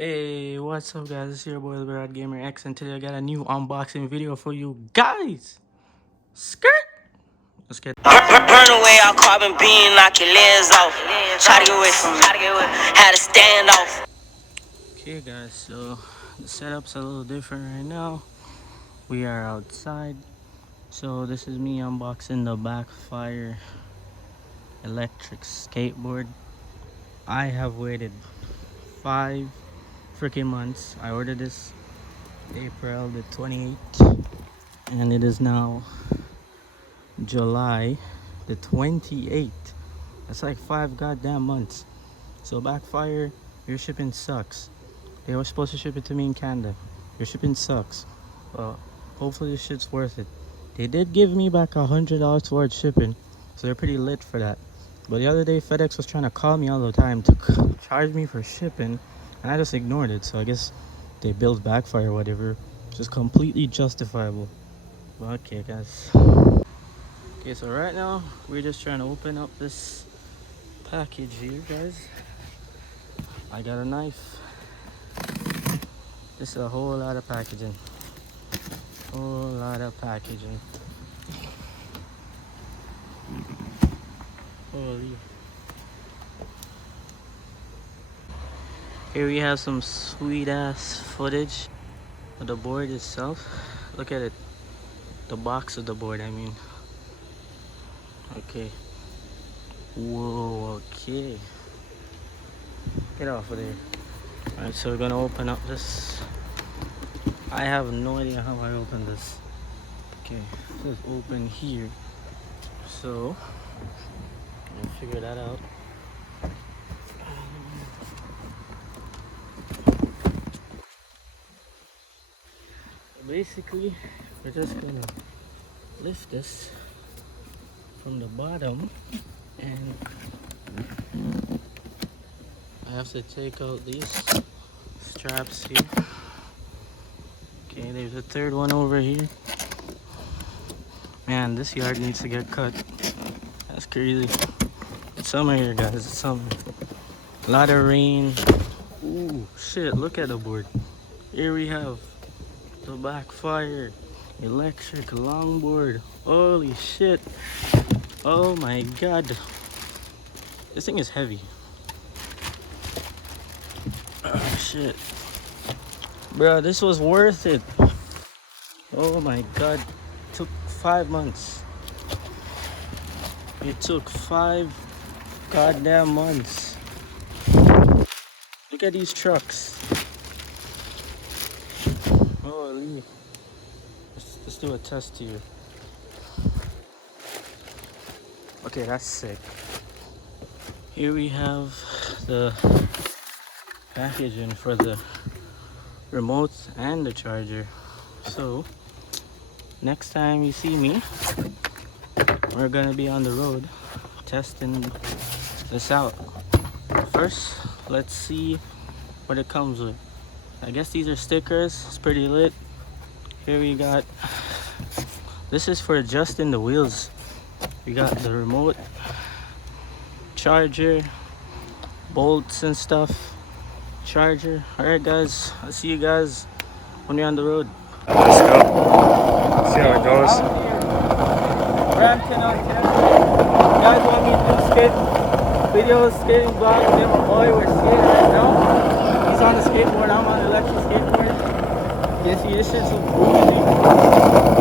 Hey, what's up guys? It's your boy the Gamer X, and today I got a new unboxing video for you guys. Skirt! Let's get Burn away our carbon beam, knock your legs off. Try to get away from me. Had to stand off. Okay guys, so the setup's a little different right now. We are outside. So this is me unboxing the BackFire electric skateboard. I have waited 5 freaking months. I ordered this April the 28th, and it is now July the 28th. That's like 5 goddamn months. So BackFire, your shipping sucks. They were supposed to ship it to me in Canada. Your shipping sucks. Well, hopefully this shit's worth it. They did give me back $100 towards shipping, so they're pretty lit for that. But the other day FedEx was trying to call me all the time to charge me for shipping, and I just ignored it. So I guess they billed BackFire or whatever, which is completely justifiable. But okay guys. Okay, so right now we're just trying to open up this package here, guys. I got a knife. This is a whole lot of packaging. Whole lot of packaging. Holy. Here we have some sweet ass footage of the board itself. Look at it. The box of the board, I mean. Okay. Whoa, okay. Get off of there. Alright, so we're gonna open up this. I have no idea how I open this. Okay, let's open here. So, I'll figure that out. Basically, we're just gonna lift this from the bottom, and I have to take out these straps here. Okay, there's a third one over here. Man, this yard needs to get cut. That's crazy. It's summer here, guys. It's summer. A lot of rain. Ooh, shit, look at the board. Here we have the BackFire electric longboard. Holy shit. Oh my god. This thing is heavy. Oh shit. Bro, this was worth it. Oh my god. It took 5 months. It took 5 goddamn months. Look at these trucks. Holy. Let's do a test here. Okay, that's sick. Here we have the packaging for the remote and the charger. So next time you see me, we're gonna be on the road testing this out. First, let's see what it comes with. I guess these are stickers. It's pretty lit. Here we got, this is for adjusting the wheels. We got the remote, charger, bolts and stuff, charger. Alright guys, I'll see you guys when we're on the road. Let's go. See how it goes. Brampton, Ontario. You guys want me to do skate videos, skating vlogs? Me and my boy, we're skating right now. He's on the skateboard, I'm on the electric skateboard. You see, this shit's so cool.